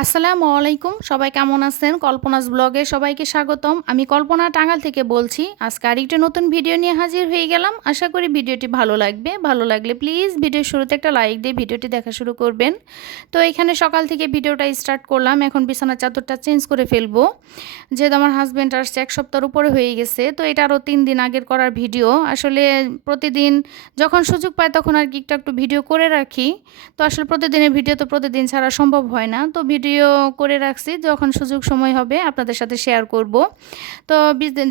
আসসালামু আলাইকুম। সবাই কেমন আছেন? কল্পনাস ব্লগে সবাইকে স্বাগতম। আমি কল্পনা টাঙ্গাল থেকে বলছি, আজকে আরেকটা নতুন ভিডিও নিয়ে হাজির হয়ে গেলাম। আশা করি ভিডিওটি ভালো লাগবে। ভালো লাগলে প্লিজ ভিডিওর শুরুতে একটা লাইক দিয়ে ভিডিওটি দেখা শুরু করবেন। তো এখানে সকাল থেকে ভিডিওটা স্টার্ট করলাম। এখন বিছানার চাদরটা চেঞ্জ করে ফেলব। যেহেতু আমার হাজব্যান্ড আসছে, এক সপ্তাহের উপরে হয়ে গেছে। তো এটা আরও তিন দিন আগের করার ভিডিও। আসলে প্রতিদিন যখন সুযোগ পায় তখন আর কি একটু একটু ভিডিও করে রাখি। তো আসলে প্রতিদিনের ভিডিও তো প্রতিদিন ছাড়া সম্ভব হয় না। তো ভিডিও করে রাখছি, যখন সুযোগ সময় হবে আপনাদের সাথে শেয়ার করব। তো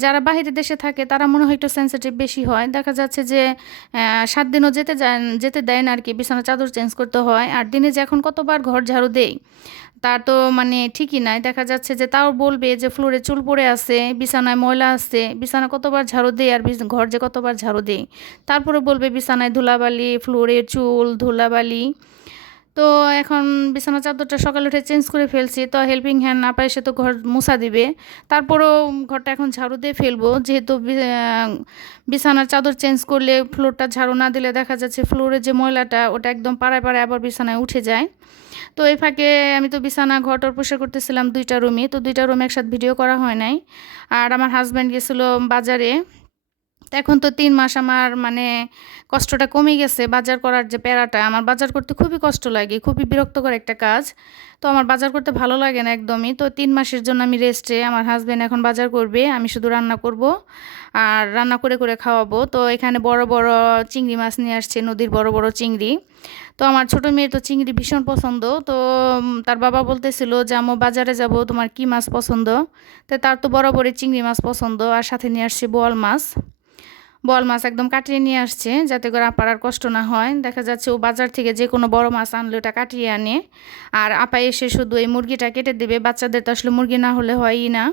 যারা বাহিরের দেশে থাকে, তারা মনে হয় একটু সেন্সিটিভ বেশি হয়। দেখা যাচ্ছে যে সাত দিনও যেতে যেতে দেয় না আর কি বিছানা চাদর চেঞ্জ করতে হয়। আর দিনে যে এখন কতবার ঘর ঝাড়ু দেই, তার তো মানে ঠিকই নাই। দেখা যাচ্ছে যে তাও বলবে যে ফ্লোরে চুল পড়ে আছে, বিছানায় ময়লা আছে, বিছানা কতবার ঝাড়ু দেয় আর ঘর যে কতবার ঝাড়ু দেয় তারপরে বলবে বিছানায় ধুলাবালি, ফ্লোরে চুল, ধুলাবালি। তো এখন বিছানা চাদরটা সকালে উঠে চেঞ্জ করে ফেলছি। তো হেল্পিং হ্যান্ড না পায় সে তো ঘর মুছা দিবে। তারপরও ঘরটা এখন ঝাড়ু দিয়ে ফেলব। যেহেতু বিছানার চাদর চেঞ্জ করলে ফ্লোরটা ঝাড়ু না দিলে দেখা যাচ্ছে ফ্লোরে যে ময়লাটা, ওটা একদম পাড়ায় পাড়ায় আবার বিছানায় উঠে যায়। তো এই ফাঁকে আমি তো বিছানা ঘরটর পরিষ্কার করতেছিলাম দুইটা রুমে তো দুইটা রুমে একসাথে ভিডিও করা হয় নাই। আর আমার হাজব্যান্ড গেছিল বাজারে। এখন তো তিন মাস আমার মানে কষ্টটা কমে গেছে। বাজার করার যে প্যারাটা, আমার বাজার করতে খুবই কষ্ট লাগে, খুবই বিরক্তকর একটা কাজ। তো আমার বাজার করতে ভালো লাগে না একদমই। তো তিন মাসের জন্য আমি রেস্টে আমার হাজব্যান্ড এখন বাজার করবে, আমি শুধু রান্না করব আর রান্না করে করে খাওয়াবো। তো এখানে বড় বড় চিংড়ি মাছ নিয়ে আসছে, নদীর বড় বড় চিংড়ি। তো আমার ছোটো মেয়ের তো চিংড়ি ভীষণ পছন্দ। তো তার বাবা বলতেছিল যে আমি বাজারে যাব, তোমার কি মাছ পছন্দ? তো তার তো বরাবরই চিংড়ি মাছ পছন্দ। আর সাথে নিয়ে আসছে বোয়াল মাছ। বল মাছ একদম কাটিয়ে নিয়ে আসছে, যাতে করে আপার আর কষ্ট না হয়। দেখা যাচ্ছে ও বাজার থেকে যে কোনো বড় মাছ আনলে ওটা কাটিয়ে আনে। আর আপা এসে শুধু এই মুরগিটা কেটে দেবে, বাচ্চাদের তো আসলে মুরগি না হলে হয়ই না।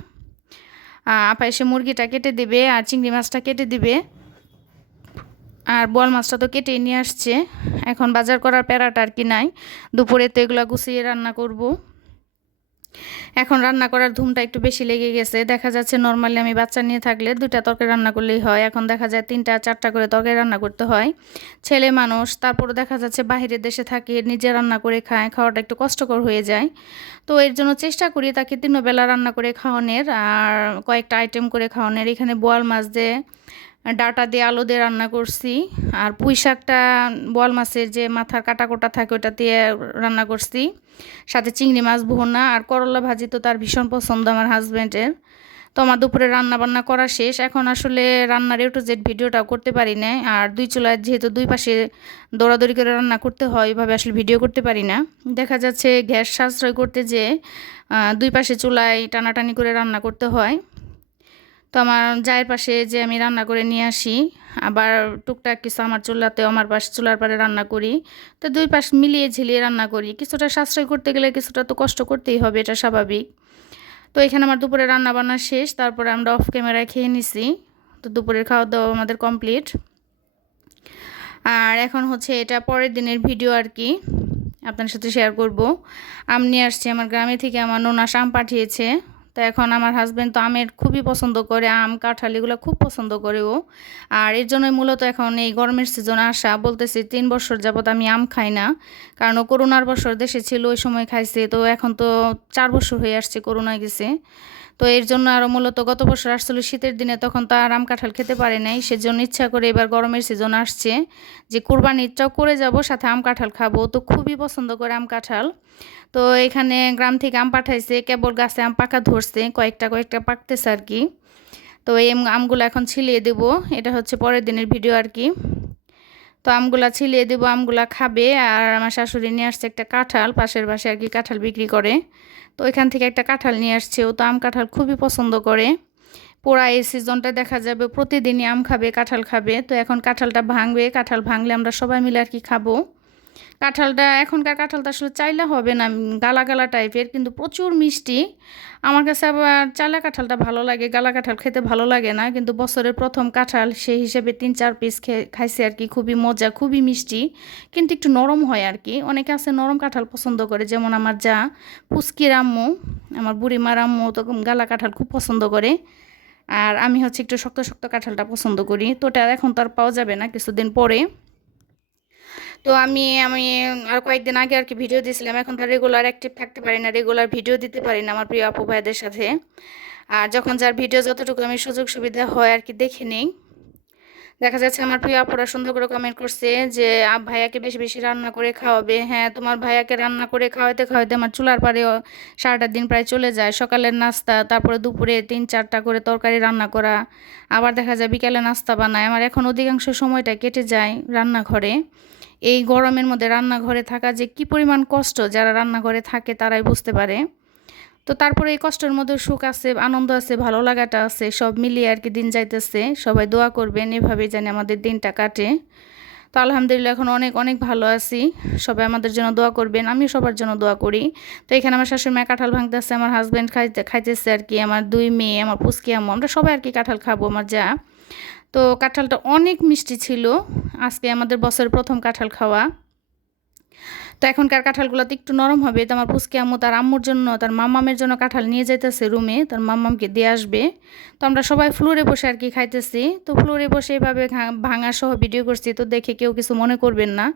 আপা এসে মুরগিটা কেটে দেবে আর চিংড়ি মাছটা কেটে দিবে। আর বল মাছটা তো কেটেই নিয়ে আসছে। এখন বাজার করার প্যারাটা আর কি নাই। দুপুরে তো এগুলো গুছিয়ে রান্না করব। এখন রান্না করার ধুমটা একটু বেশি লেগে গেছে। দেখা যাচ্ছে নর্মালি আমি বাচ্চা নিয়ে থাকলে দুইটা তরকারি রান্না করলেই হয়। এখন দেখা যায় তিনটা, চারটা করে তরকারি রান্না করতে হয়। ছেলে মানুষ তারপর দেখা যাচ্ছে বাহিরের দেশে থাকে, নিজে রান্না করে খায়, খাওয়াটা একটু কষ্টকর হয়ে যায়। তো এর জন্য চেষ্টা করি তাকে তিনবেলা রান্না করে খাওয়ানোর, আর কয়েকটা আইটেম করে খাওয়ানোর। এখানে বোয়াল মাছ দিয়ে ডাটা দিয়ে আলু দিয়ে রান্না করছি। আর পুঁই শাকটা বোয়াল মাছের যে মাথার কাটা কোটা থাকে ওটা দিয়ে রান্না করছি। সাথে চিংড়ি মাছ, ভুনা আর করলা ভাজি তো তার ভীষণ পছন্দ আমার হাজব্যান্ডের তো আমার দুপুরে রান্না বান্না করা শেষ। এখন আসলে রান্নার একটু জেড ভিডিওটাও করতে পারি না আর দুই চুলায় যেহেতু দুই পাশে দৌড়াদৌড়ি করে রান্না করতে হয়, এভাবে আসলে ভিডিও করতে পারি না। দেখা যাচ্ছে গ্যাস সাশ্রয় করতে যে দুই পাশে চুলায় টানাটানি করে রান্না করতে হয়। তো আমার জায়ের পাশে যে আমি রান্না করে নিয়ে আসি, আবার টুকটাক কিছু আমার চুলাতে আমার পাশ চুলার পারে রান্না করি। তো দুই পাশ মিলিয়ে ঝিলিয়ে রান্না করি। কিছুটা সাশ্রয় করতে গেলে কিছুটা তো কষ্ট করতেই হবে, এটা স্বাভাবিক। তো এখানে আমার দুপুরে রান্না বান্না শেষ, তারপরে আমরা অফ ক্যামেরায় খেয়ে নিছি। তো দুপুরের খাওয়া দাওয়া আমাদের কমপ্লিট আর এখন হচ্ছে এটা পরের দিনের ভিডিও আর কি, আপনার সাথে শেয়ার করব। আম নিয়ে আসছি আমার গ্রামে থেকে আমার নোনাস আম পাঠিয়েছে। তো এখন আমার হাজব্যান্ড তো আমের খুবই পছন্দ করে, আম, কাঁঠাল এগুলো খুব পছন্দ করে ও। আর এর জন্যই মূলত এখন এই গরমের সিজন আসা, বলতেছি তিন বছর যাবত আমি আম খাই না, কারণ ও করোনার বছর দেশে ছিল, ওই সময় খাইছে, তো এখন তো চার বছর হয়ে আসছে করোনা গেছে। তো এর জন্য আরও মূলত গত বছর আসছিল শীতের দিনে, তখন তো আর আম কাঁঠাল খেতে পারে নাই। সেজন্য ইচ্ছা করে এবার গরমের সিজন আসছে যে কোরবানিটাও করে যাব, সাথে আম কাঁঠাল খাব। তো খুবই পছন্দ করে আম কাঁঠাল। তো এখানে গ্রাম থেকে আম পাঠাইছে, কেবল গাছে আম পাকা ধরছে, কয়েকটা কয়েকটা পাকতেছে আর কি। তো এই আমগুলো এখন ছিলিয়ে দেব। এটা হচ্ছে পরের দিনের ভিডিও আর কি। তো আমগুলা ছিলিয়ে দেবো, আমগুলা খাবে। আর আমার শাশুড়ি নিয়ে আসছে একটা কাঁঠাল, পাশের পাশে আর কি কাঁঠাল বিক্রি করে। তো ওইখান থেকে একটা কাঁঠাল নিয়ে আসছে। ও তো আম কাঁঠাল খুবই পছন্দ করে। পোড়া এই সিজনটা দেখা যাবে প্রতিদিনই আম খাবে, কাঁঠাল খাবে। তো এখন কাঁঠালটা ভাঙবে, কাঁঠাল ভাঙলে আমরা সবাই মিলে আর কি খাব। কাঁঠালটা, এখনকার কাঁঠালটা আসলে চাইলে হবে না গালা গালা টাইপের, কিন্তু প্রচুর মিষ্টি। আমার কাছে আবার চালা কাঁঠালটা ভালো লাগে, গালা কাঁঠাল খেতে ভালো লাগে না, কিন্তু বছরের প্রথম কাঁঠাল সেই হিসেবে তিন, চার পিস খাইছে আর কি, খুবই মজা, খুবই মিষ্টি, কিন্তু একটু নরম হয় আর কি। অনেকে আছে নরম কাঁঠাল পছন্দ করে, যেমন আমার যা পুস্কির আম্মু, আমার বুড়িমার আম্মু তো গালা কাঁঠাল খুব পছন্দ করে, আর আমি হচ্ছে একটু শক্ত শক্ত কাঁঠালটা পছন্দ করি। তো ওটা এখন তো আর পাওয়া যাবে না, কিছুদিন পরে। তো আমি আমি আর কয়েকদিন আগে আর কি ভিডিও দিয়েছিলাম এখন তো রেগুলার অ্যাক্টিভ থাকতে পারি না রেগুলার ভিডিও দিতে পারি না আমার প্রিয় আপু ভাইদের সাথে। আর যখন যার ভিডিও যতটুকু আমি সুযোগ সুবিধা হয় আর কি দেখে নিই। দেখা যাচ্ছে আমার প্রিয় আপুরা সুন্দর করে কমেন্ট করছে যে ভাইয়াকে বেশি বেশি রান্না করে খাওয়াবে। হ্যাঁ তোমার ভাইয়াকে রান্না করে খাওয়াতে খাওয়াতে আমার চুলার পারে সারাটা দিন প্রায় চলে যায়। সকালের নাস্তা, তারপরে দুপুরে তিন চারটা করে তরকারি রান্না করা। আবার দেখা যায় বিকালে নাস্তা বানায়। আমার এখন অধিকাংশ সময়টা কেটে যায় রান্নাঘরে। এই গরমের মধ্যে রান্নাঘরে থাকা যে কি পরিমাণ কষ্ট যারা রান্নাঘরে থাকে তারাই বুঝতে পারে। তো তারপরে এই কষ্টের মধ্যে সুখ আছে, আনন্দ আছে, ভালো লাগাটা আছে, সব মিলিয়ে আর কি দিন যাইতেছে। সবাই দোয়া করবেন এভাবে জানি আমাদের দিনটা কাটে। তো আলহামদুলিল্লাহ এখন অনেক অনেক ভালো আছি। সবাই আমাদের জন্য দোয়া করবেন আমি সবার জন্য দোয়া করি। তো এখানে আমার শাশুড়ি মায় কাঁঠাল ভাঙতেছে, আমার হাজব্যান্ড খাইতে, খাইতেছে আর কি, আমার দুই মেয়ে, আমার পুচকি আম্মু, আমরা সবাই আর কি কাঁঠাল খাব, আমার যা। তো কাঁঠালটা অনেক মিষ্টি ছিল। আজকে আমাদের বছরের প্রথম কাঁঠাল খাওয়া। তো এখনকার কাঁঠালগুলো তো একটু নরম হবে। তো আমার পুচকে আম্মু তার আম্মুর জন্য, তার মামামের জন্য কাঁঠাল নিয়ে যাইতেছে রুমে তার মামামকে দিয়ে আসবে। তো আমরা সবাই ফ্লোরে বসে আর কি খাইতেছি। তো ফ্লোরে বসে এভাবে ভাঙা সহ ভিডিও করছি। তো দেখে কেউ কিছু মনে করবেন না।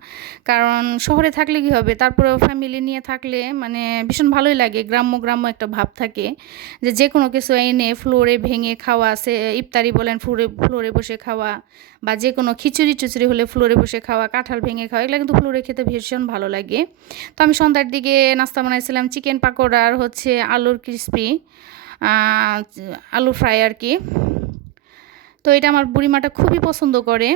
কারণ শহরে থাকলে কি হবে? তারপরেও ফ্যামিলি নিয়ে থাকলে মানে ভীষণ ভালোই লাগে। গ্রাম্য গ্রাম্য একটা ভাব থাকে যে যে কোনো কিছু এনে ফ্লোরে ভেঙে খাওয়া, সে ইফতারি বলেন ফ্লোরে ফ্লোরে বসে খাওয়া বা যে কোনো খিচুড়ি টুচুড়ি হলে ফ্লোরে বসে খাওয়া, কাঁঠাল ভেঙে খাওয়া, এগুলো কিন্তু ফ্লোরে খেতে ভীষণ ভালো লাগে। তো আমি সন্ধ্যার দিকে নাস্তা বানাইছিলাম, চিকেন পাকোড়া আর হচ্ছে আলুর ক্রিসপি আলু ফ্রাই আর কি। তো এটা আমার বুড়িমাটা খুবই পছন্দ করে।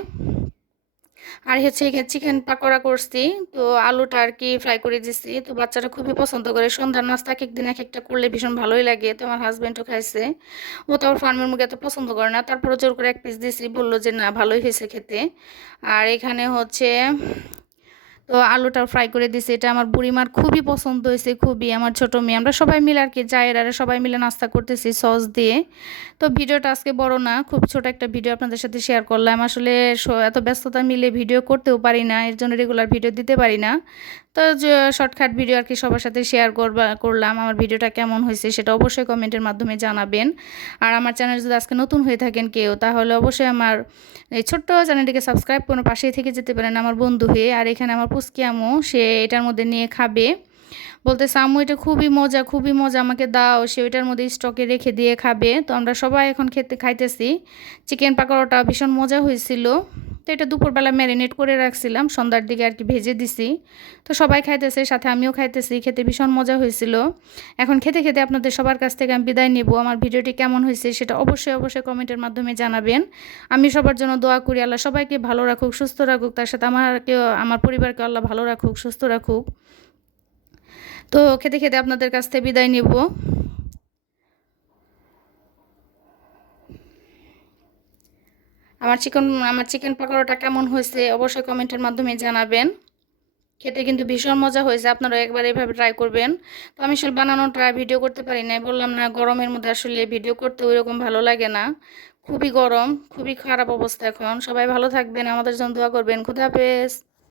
আর হচ্ছে এখানে চিকেন পাকোড়া করছি, তো আলুটা আর কি ফ্রাই করে দিচ্ছি তো বাচ্চাটা খুবই পছন্দ করে। সন্ধ্যার নাস্তা এক একদিন এক একটা করলে ভীষণ ভালোই লাগে। তো আমার হাজব্যান্ডও খাইছে। ও তো আমার ফার্মের মুখে এত পছন্দ করে না। তারপরে জোর করে এক পিস দিয়েছি বলল যে না, ভালোই হয়েছে খেতে। আর এখানে হচ্ছে তো আলুটা ফ্রাই করে দিছি এটা আমার বুড়িমার খুবই পছন্দ হয়েছে, খুবই। আমার ছোট মেয়ে। আমরা সবাই মিলে আর কি যাই, আর সবাই মিলে নাস্তা করতেছি সস দিয়ে। তো ভিডিওটা আজকে বড় না, খুব ছোট একটা ভিডিও আপনাদের সাথে শেয়ার করলাম। আসলে এত ব্যস্ততা মিলে ভিডিও করতেও পারি না, এর জন্য রেগুলার ভিডিও দিতে পারি না। তো শর্টকাট ভিডিও আর কি সবার সাথে শেয়ার করবা, করলাম, আমার ভিডিওটা কেমন হয়েছে সেটা অবশ্যই কমেন্টের মাধ্যমে জানাবেন। আর আমার চ্যানেল যদি আজকে নতুন হয়ে থাকেন কেউ, তাহলে অবশ্যই আমার এই ছোট্ট চ্যানেলটিকে সাবস্ক্রাইব করে পাশেই থেকে যেতে পারেন আমার বন্ধু হয়ে। আর এখানে আমার পুস্কিয়ামো সে এটার মধ্যে নিয়ে খাবে। বলতে আম্মু এটা খুবই মজা খুবই মজা, আমাকে দাও, সে ওইটার মধ্যে স্টকে রেখে দিয়ে খাবে। তো আমরা সবাই এখন খেতে, খাইতেছি। চিকেন পাকোড়াটা ভীষণ মজা হয়েছিল। তো এটা দুপুরবেলা ম্যারিনেট করে রাখছিলাম, সন্ধ্যার দিকে আর কি ভেজে দিছি। তো সবাই খাইতেছে, সাথে আমিও খাইতেছি, খেতে ভীষণ মজা হয়েছিল। এখন খেতে খেতে আপনাদের সবার কাছ থেকে আমি বিদায় নেব। আমার ভিডিওটি কেমন হয়েছে সেটা অবশ্যই অবশ্যই কমেন্টের মাধ্যমে জানাবেন। আমি সবার জন্য দোয়া করি, আল্লাহ সবাইকে ভালো রাখুক, সুস্থ রাখুক, তার সাথে আমারকেও, আমার পরিবারকে আল্লাহ ভালো রাখুক, সুস্থ রাখুক। তো খেতে খেতে আপনাদের কাছ থেকে বিদায় নেব। আমার চিকেন আমার চিকেন পাকোড়াটা কেমন হয়েছে অবশ্যই কমেন্টের মাধ্যমে জানাবেন। খেতে কিন্তু ভীষণ মজা হয়েছে আপনারা একবার এভাবে ট্রাই করবেন। তো আমি আসলে বানানো ট্রাই ভিডিও করতে পারি না বললাম না, গরমের মধ্যে আসলে ভিডিও করতে ওইরকম ভালো লাগে না। খুবই গরম, খুবই খারাপ অবস্থা এখন। সবাই ভালো থাকবেন, আমাদের জন্য দোয়া করবেন। খুদাহাফেজ